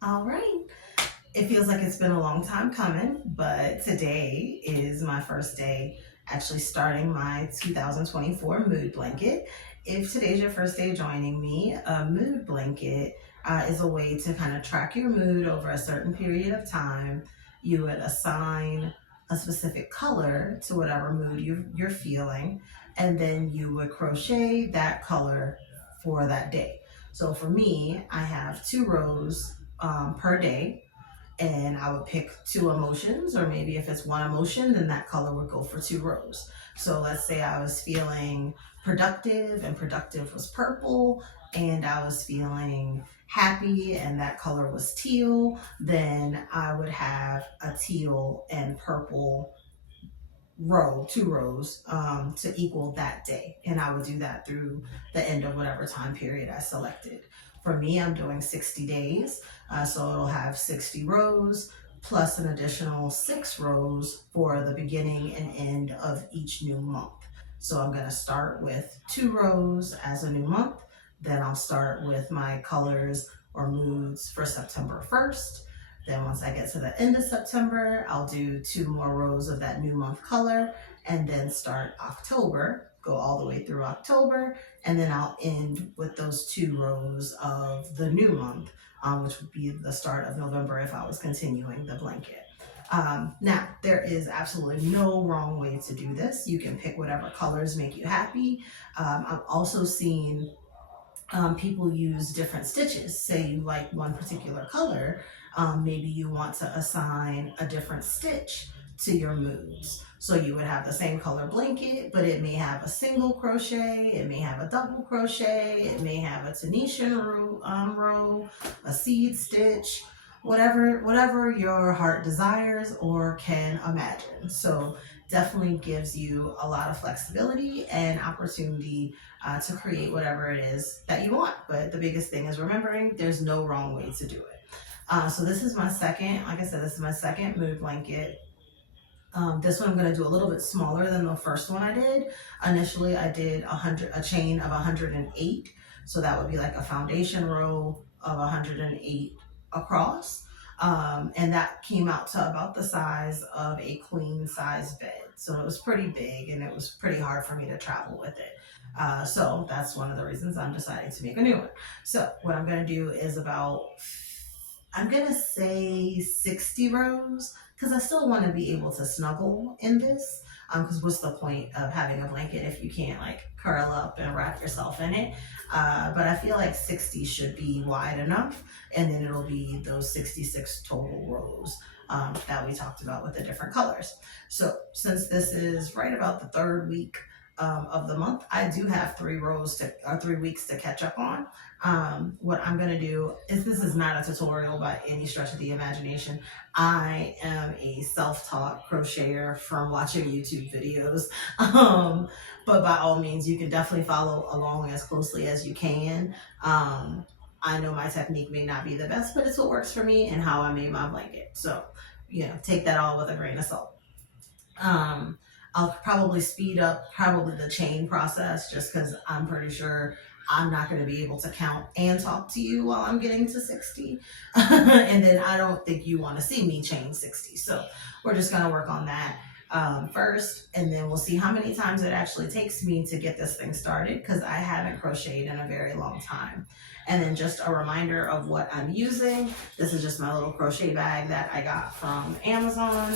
All right. It feels like it's been a long time coming, but today is my first day actually starting my 2024 mood blanket. If today's your first day joining me, a mood blanket is a way to kind of track your mood over a certain period of time. You would assign a specific color to whatever mood you're feeling, and then you would crochet that color for that day. So for me, I have 2 rows per day, and I would pick 2 emotions, or maybe if it's 1 emotion, then that color would go for 2 rows. So let's say I was feeling productive, and productive was purple, and I was feeling happy, and that color was teal, then I would have a teal and purple row, 2 rows, to equal that day. And I would do that through the end of whatever time period I selected. For me, I'm doing 60 days, so it'll have 60 rows plus an additional 6 rows for the beginning and end of each new month. So I'm going to start with 2 rows as a new month. Then I'll start with my colors or moods for September 1st. Then once I get to the end of September, I'll do 2 more rows of that new month color, and then start October, go all the way through October, and then I'll end with those 2 rows of the new month, which would be the start of November if I was continuing the blanket. Now, there is absolutely no wrong way to do this. You can pick whatever colors make you happy. I've also seen people use different stitches. Say you like one particular color, maybe you want to assign a different stitch to your moods. So you would have the same color blanket, but it may have a single crochet, it may have a double crochet, it may have a Tunisian row, a seed stitch, whatever your heart desires or can imagine. So definitely gives you a lot of flexibility and opportunity to create whatever it is that you want. But the biggest thing is remembering there's no wrong way to do it. So this is my second, like I said, this is my second mood blanket. This one I'm going to do a little bit smaller than the first one I did. Initially, I did a chain of 108. So that would be like a foundation row of 108 across. And that came out to about the size of a queen size bed. So it was pretty big, and it was pretty hard for me to travel with it. So that's one of the reasons I'm deciding to make a new one. So what I'm going to do is I'm going to say 60 rows, because I still want to be able to snuggle in this. Because what's the point of having a blanket if you can't like curl up and wrap yourself in it? But I feel like 60 should be wide enough, and then it'll be those 66 total rows that we talked about with the different colors. So since this is right about the third week of the month, I do have 3 weeks to catch up on. What I'm gonna do is, this is not a tutorial by any stretch of the imagination. I am a self-taught crocheter from watching YouTube videos. But by all means, you can definitely follow along as closely as you can. I know my technique may not be the best, but it's what works for me and how I made my blanket. So, take that all with a grain of salt. Um, I'll probably speed up the chain process, just because I'm pretty sure I'm not going to be able to count and talk to you while I'm getting to 60. And then I don't think you want to see me chain 60. So we're just going to work on that first, and then we'll see how many times it actually takes me to get this thing started, because I haven't crocheted in a very long time. And then just a reminder of what I'm using. This is just my little crochet bag that I got from Amazon.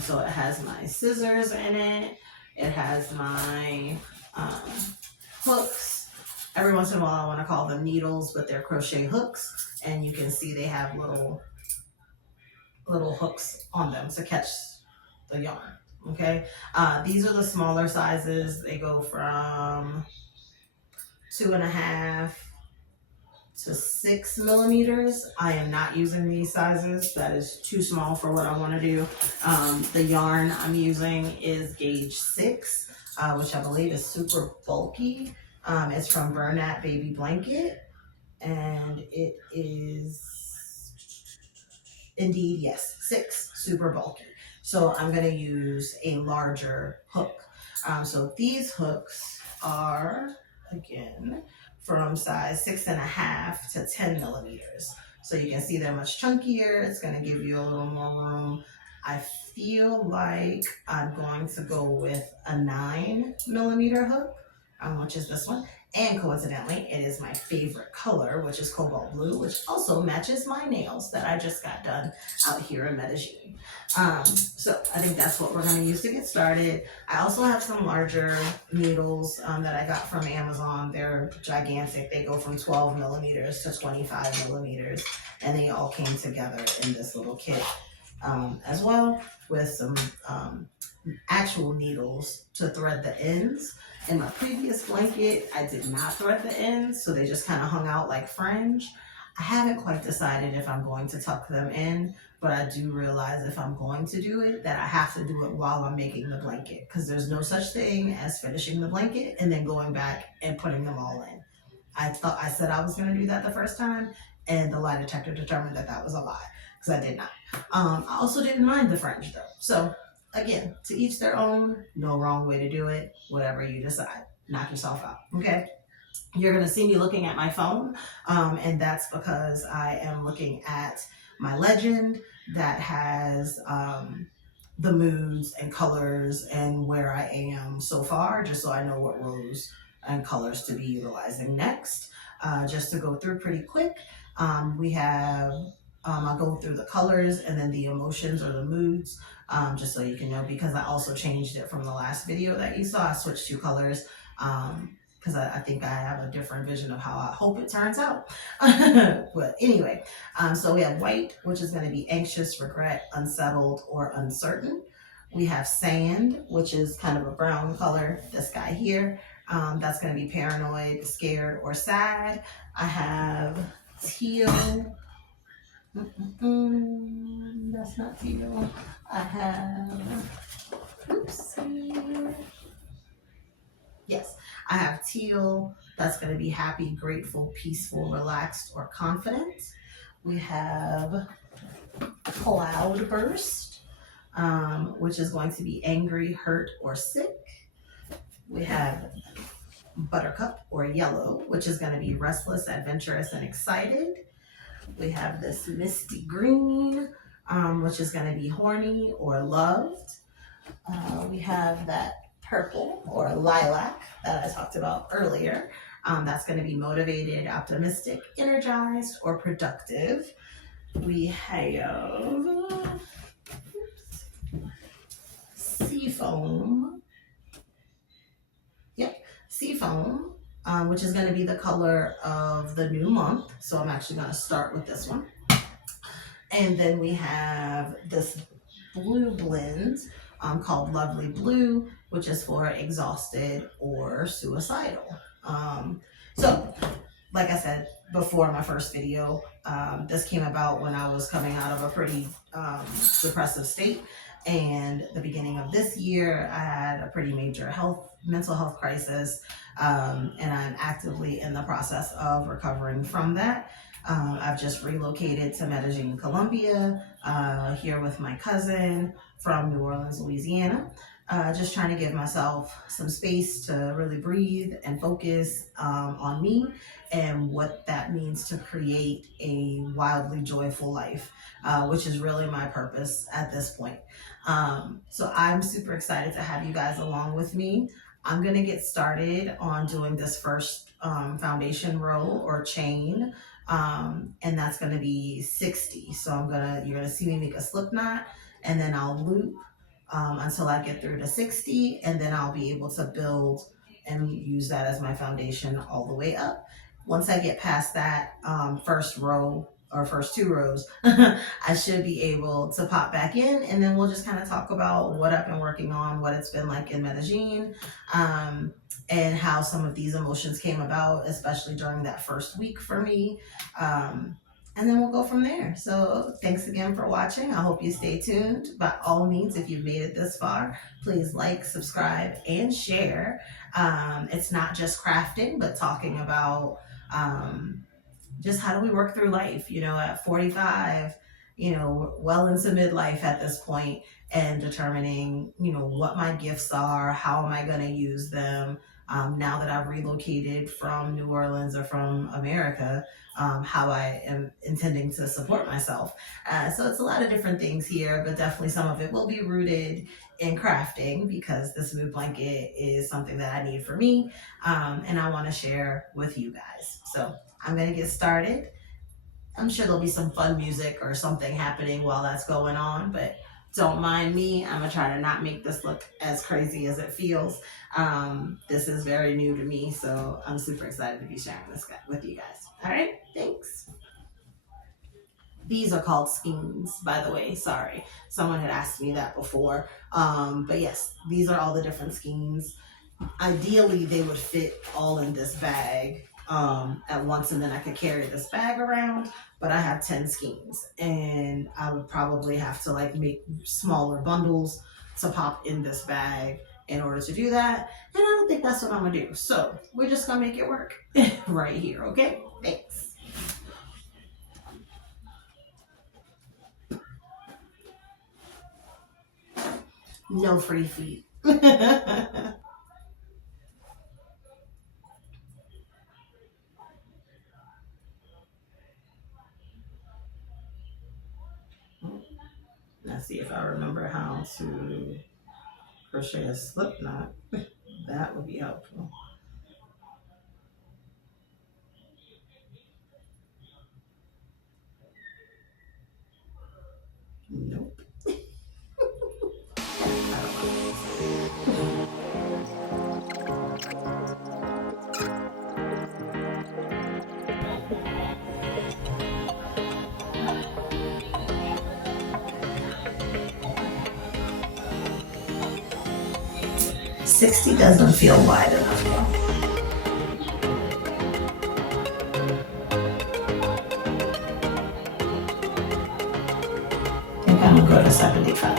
So it has my scissors in it. It has my hooks. Every once in a while I want to call them needles, but they're crochet hooks. And you can see they have little hooks on them to catch the yarn. Okay. These are the smaller sizes. They go from 2.5 to 6 millimeters. I am not using these sizes. That is too small for what I want to do. The yarn I'm using is gauge 6, which I believe is super bulky. It's from Bernat Baby Blanket, and it is indeed, yes, 6, super bulky. So I'm going to use a larger hook. So these hooks are, again, from size 6.5 to 10 millimeters. So you can see they're much chunkier. It's going to give you a little more room. I feel like I'm going to go with a 9 millimeter hook, which is this one. And coincidentally, it is my favorite color, which is cobalt blue, which also matches my nails that I just got done out here in Medellin. So I think that's what we're going to use to get started. I also have some larger needles that I got from Amazon. They're gigantic. They go from 12 millimeters to 25 millimeters, and they all came together in this little kit as well, with some actual needles to thread the ends. In my previous blanket, I did not thread the ends, so they just kind of hung out like fringe. I haven't quite decided if I'm going to tuck them in, but I do realize if I'm going to do it, that I have to do it while I'm making the blanket, because there's no such thing as finishing the blanket and then going back and putting them all in. I said I was going to do that the first time, and the lie detector determined that that was a lie, because I did not. I also didn't mind the fringe though. So again, to each their own, no wrong way to do it, whatever you decide. Knock yourself out, okay? You're gonna see me looking at my phone, and that's because I am looking at my legend that has the moods and colors and where I am so far, just so I know what rows and colors to be utilizing next. Just to go through pretty quick, we have, I'll go through the colors and then the emotions or the moods, just so you can know, because I also changed it from the last video that you saw. I switched 2 colors because I think I have a different vision of how I hope it turns out. But anyway, so we have white, which is going to be anxious, regret, unsettled, or uncertain. We have sand, which is kind of a brown color, this guy here. That's going to be paranoid, scared, or sad. I have teal. That's not teal. I have, oopsie. Yes, I have teal. That's going to be happy, grateful, peaceful, relaxed, or confident. We have cloudburst, which is going to be angry, hurt, or sick. We have buttercup or yellow, which is going to be restless, adventurous, and excited. We have this misty green, which is going to be horny or loved. We have that purple or lilac that I talked about earlier. That's going to be motivated, optimistic, energized, or productive. We have seafoam. Yep, seafoam, which is going to be the color of the new month. So I'm actually going to start with this one. And then we have this blue blend called Lovely Blue, which is for exhausted or suicidal. So, like I said before, my first video, this came about when I was coming out of a pretty depressive state. And the beginning of this year, I had a pretty major mental health crisis, and I'm actively in the process of recovering from that. I've just relocated to Medellin, Colombia, here with my cousin from New Orleans, Louisiana. Just trying to give myself some space to really breathe and focus on me and what that means to create a wildly joyful life, which is really my purpose at this point. So I'm super excited to have you guys along with me. I'm going to get started on doing this first foundation row or chain, and that's going to be 60. So you're going to see me make a slip knot, and then I'll loop until I get through to 60, and then I'll be able to build and use that as my foundation all the way up. Once I get past that first row or first 2 rows, I should be able to pop back in, and then we'll just kind of talk about what I've been working on, what it's been like in Medellin, and how some of these emotions came about, especially during that first week for me. And then we'll go from there. So thanks again for watching. I hope you stay tuned. By all means, if you've made it this far, please like, subscribe, and share. It's not just crafting, but talking about just how do we work through life, at 45, well into midlife at this point, and determining, what my gifts are, how am I going to use them, now that I've relocated from New Orleans or from America, how I am intending to support myself. So it's a lot of different things here, but definitely some of it will be rooted in crafting because this mood blanket is something that I need for me, and I want to share with you guys. So I'm going to get started. I'm sure there'll be some fun music or something happening while that's going on, but don't mind me. I'm gonna try to not make this look as crazy as it feels. This is very new to me, so I'm super excited to be sharing this with you guys. All right, thanks. These are called skeins, by the way. Sorry, someone had asked me that before. But yes, these are all the different skeins. Ideally, they would fit all in this bag at once, and then I could carry this bag around. But I have 10 skeins, and I would probably have to like make smaller bundles to pop in this bag in order to do that. And I don't think that's what I'm gonna do. So we're just gonna make it work right here. Okay, thanks. No free feet. Let's see if I remember how to crochet a slip knot. That would be helpful. Nope. 60 doesn't feel wide enough though. I think I'm gonna go to 75.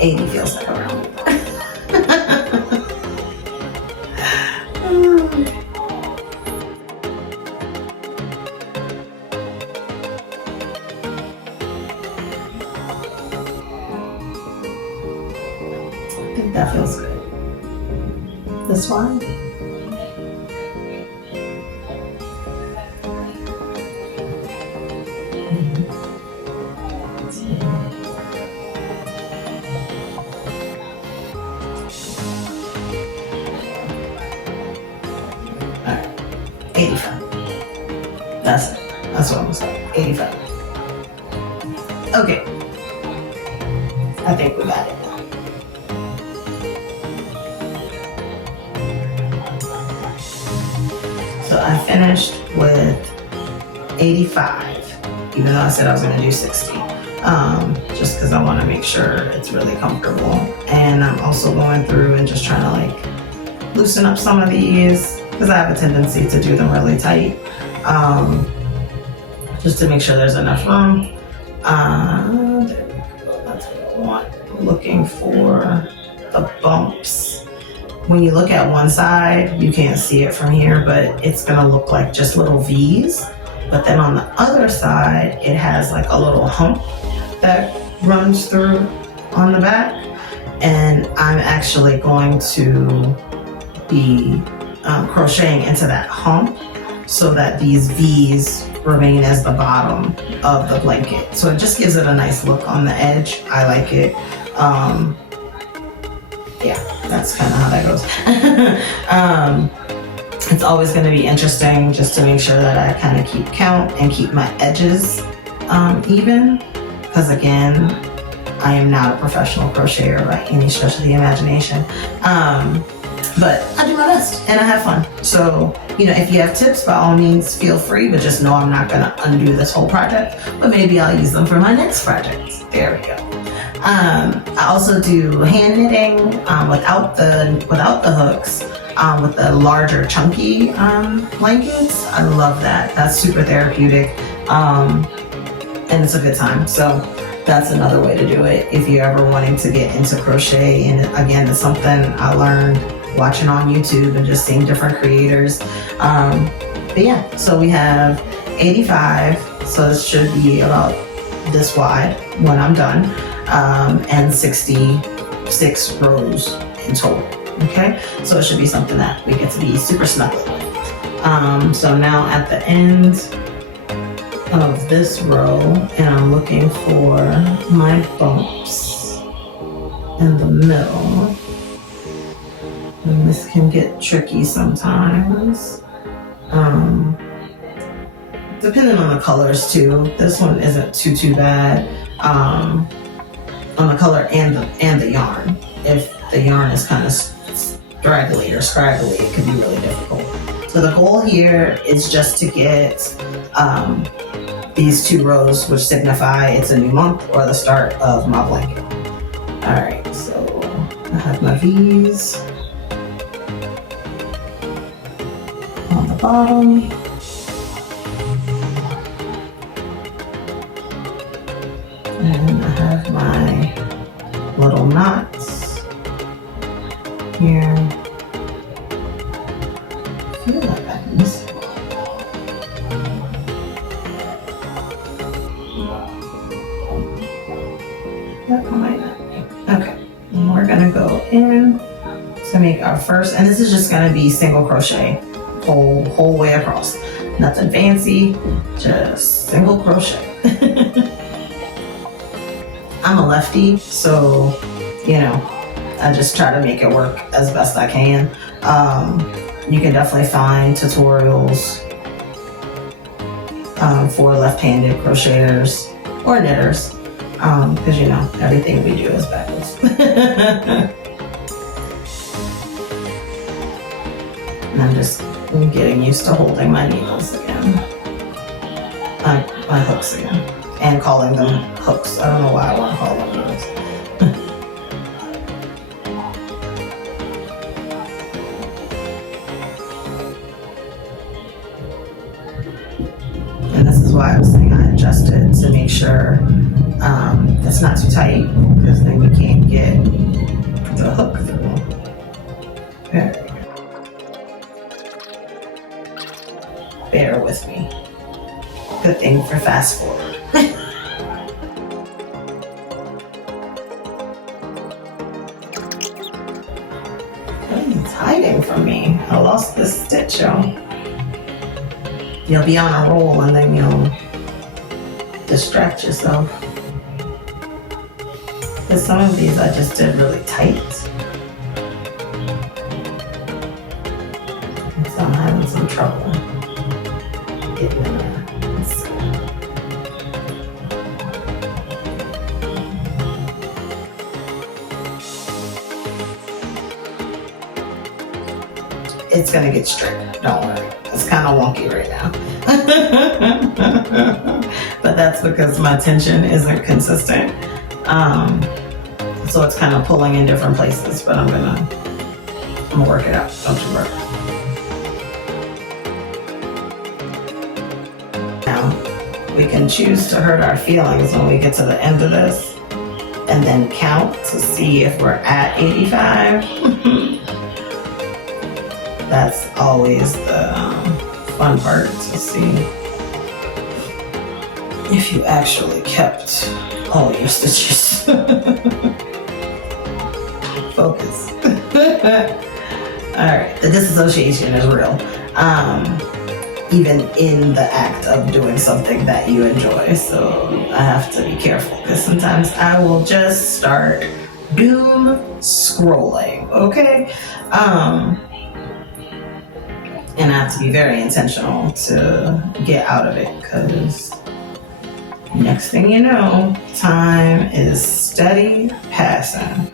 $80 feels like a round. I think that feels good. This one? Alright, 85. That's it. That's what I'm gonna say. 85. Okay. I think we got it. So I finished with 85, even though I said I was gonna do 60. Just because I want to make sure it's really comfortable. And I'm also going through and just trying to like loosen up some of these because I have a tendency to do them really tight. Just to make sure there's enough room. There we go. That's what I want. I'm looking for the bumps. When you look at one side, you can't see it from here, but it's gonna look like just little V's. But then on the other side, it has like a little hump that runs through on the back. And I'm actually going to be crocheting into that hump so that these V's remain as the bottom of the blanket. So it just gives it a nice look on the edge. I like it. Yeah, that's kind of how that goes. It's always going to be interesting just to make sure that I kind of keep count and keep my edges even. Because again, I am not a professional crocheter by any stretch of the imagination. But I do my best and I have fun. So, you know, if you have tips, by all means, feel free, but just know I'm not going to undo this whole project, but maybe I'll use them for my next project. There we go. I also do hand knitting without the hooks, with the larger chunky blankets. I love that. That's super therapeutic, and it's a good time. So that's another way to do it if you're ever wanting to get into crochet. And again, it's something I learned watching on YouTube and just seeing different creators. But yeah, so we have 85, so this should be about this wide when I'm done, and 66 rows in total. Okay, so it should be something that we get to be super snuggled with. So now at the end of this row, and I'm looking for my bumps in the middle, and this can get tricky sometimes. Depending on the colors too. This one isn't too bad on the color and the yarn. If the yarn is kind of straggly or scraggly, it can be really difficult. So the goal here is just to get these 2 rows, which signify it's a new month or the start of my blanket. All right, so I have my V's on the bottom. And I have my little knots here. I feel like I missed it. That might not be. Okay, and we're gonna go in to make our first, and this is just gonna be single crochet whole way across. Nothing fancy, just single crochet. I'm a lefty, so you know, I just try to make it work as best I can. You can definitely find tutorials for left-handed crocheters or knitters, because you know, everything we do is backwards. And I'm just getting used to holding my needles again, my hooks again, and calling them hooks. I don't know why I want to call them needles. And this is why I was saying I adjusted to make sure it's not too tight, because then you can't get the hook through. There. Bear with me. Good thing for fast forward. It's hiding from me. I lost this stitch, y'all. You'll be on a roll and then you'll distract yourself. Because some of these I just did really tight. And so I'm having some trouble getting in there. Let's see. It's gonna get straight, don't worry. It's kind of wonky right now. But that's because my tension isn't consistent. So it's kind of pulling in different places, but I'm gonna work it out, don't you worry. Now, we can choose to hurt our feelings when we get to the end of this and then count to see if we're at 85. That's always the fun part, to see if you actually kept all your stitches. Focus. Alright, the disassociation is real. Even in the act of doing something that you enjoy. So I have to be careful, because sometimes I will just start doom scrolling, okay? And I have to be very intentional to get out of it, because next thing you know, time is steady passing.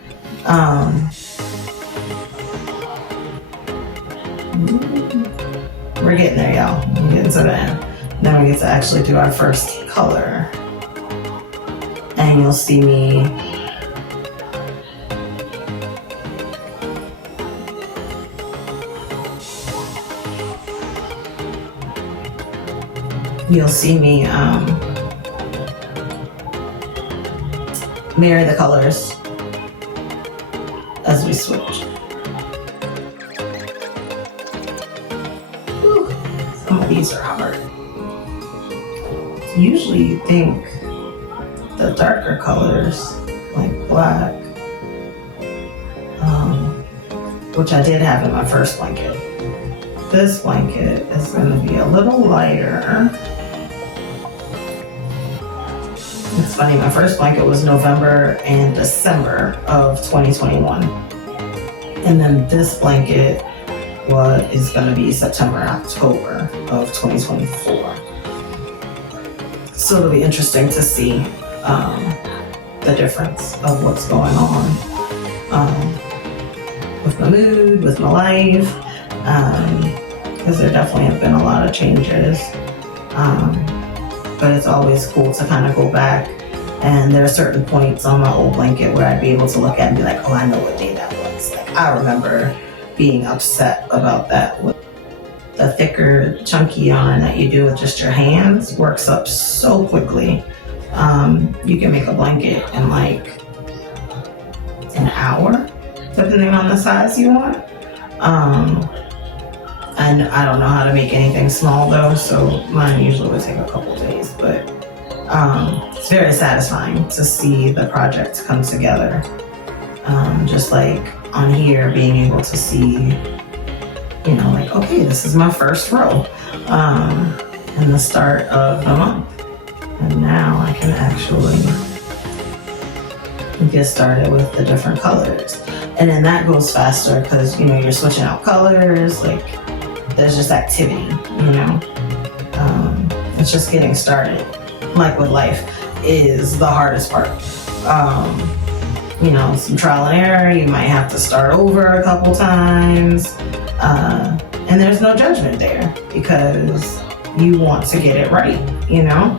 We're getting there, y'all. We're getting to the end. Then we get to actually do our first color. And you'll see me marry the colors as we switch. Whew, so much these are hard. Usually you think the darker colors, like black, which I did have in my first blanket. This blanket is going to be a little lighter. It's funny, my first blanket was November and December of 2021. And then this blanket is going to be September, October of 2024. So it'll be interesting to see the difference of what's going on with my mood, with my life, because there definitely have been a lot of changes. But it's always cool to kind of go back, and there are certain points on my old blanket where I'd be able to look at and be like, oh, I know what day that was. Like, I remember being upset about that. The thicker, chunky yarn that you do with just your hands works up so quickly. You can make a blanket in like an hour, depending on the size you want. And I don't know how to make anything small though, so mine usually would take a couple days, but it's very satisfying to see the project come together. Just like on here, being able to see, you know, like, okay, this is my first row in the start of the month. And now I can actually get started with the different colors. And then that goes faster because, you know, you're switching out colors, like there's just activity, you know. It's just getting started. Like with life is the hardest part. You know, some trial and error, you might have to start over a couple times. And there's no judgment there because you want to get it right, you know?